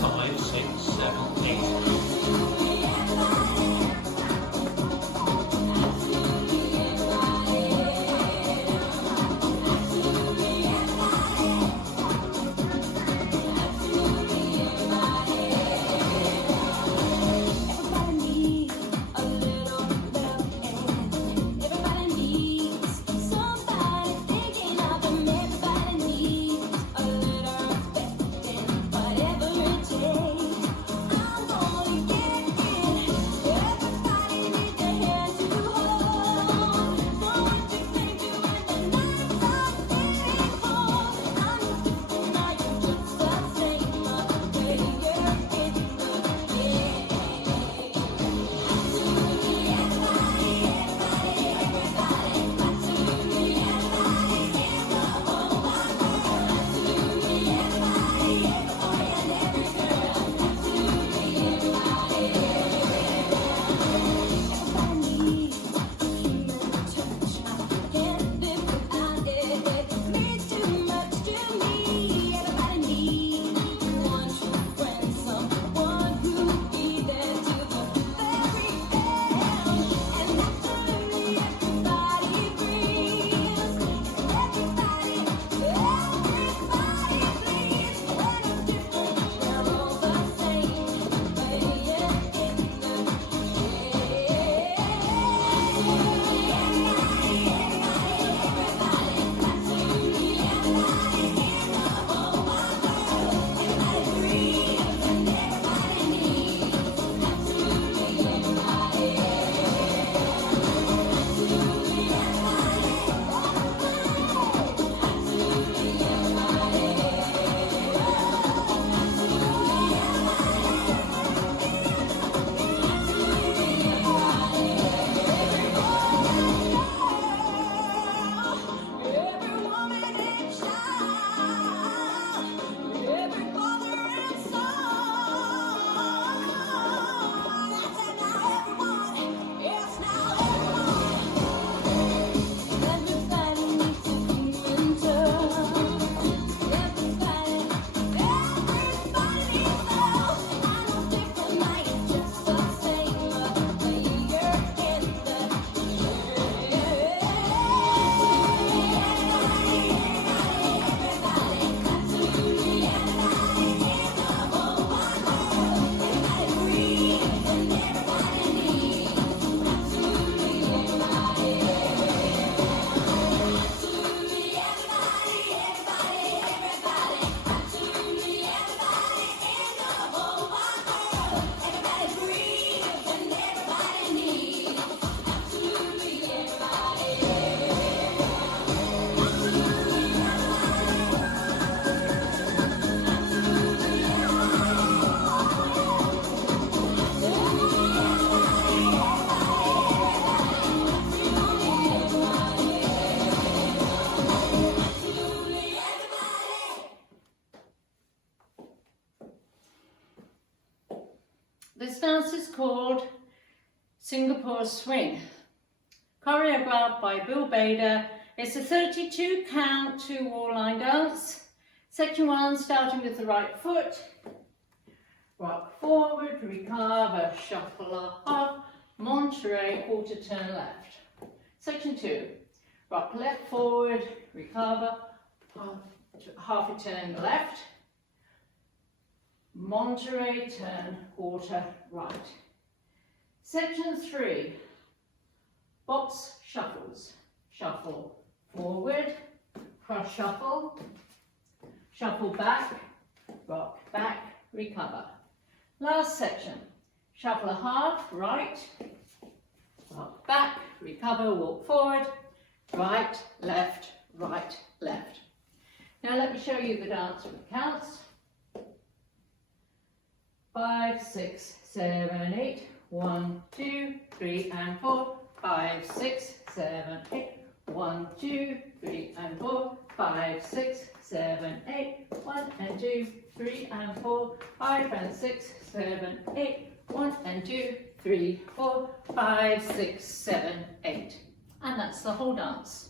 5, 6, 7, 8. This dance is called Singapore Swing, choreographed by Bill Bader. It's a 32 count 2 wall line dance. Section 1, starting with the right foot. Rock forward, recover, shuffle a half, Monterey, quarter turn left. Section 2, rock left forward, recover, half a turn left, Monterey, turn quarter right. Section 3, box shuffles. Shuffle forward, cross shuffle, shuffle back, rock back, recover. Last section, shuffle a half, right, rock back, recover, walk forward, right, left, right, left. Now let me show you the dance with the counts. 5, 6, 7, 8. 1, 2, 3 and 4. 5, 6, 7, 8. 1, 2, 3 and 4. 5, 6, 7, 8. 1 and 2, 3 and 4. 5 and 6, 7, 8. 1 and 2, 3, 4. 5, 6, 7, 8. And that's the whole dance.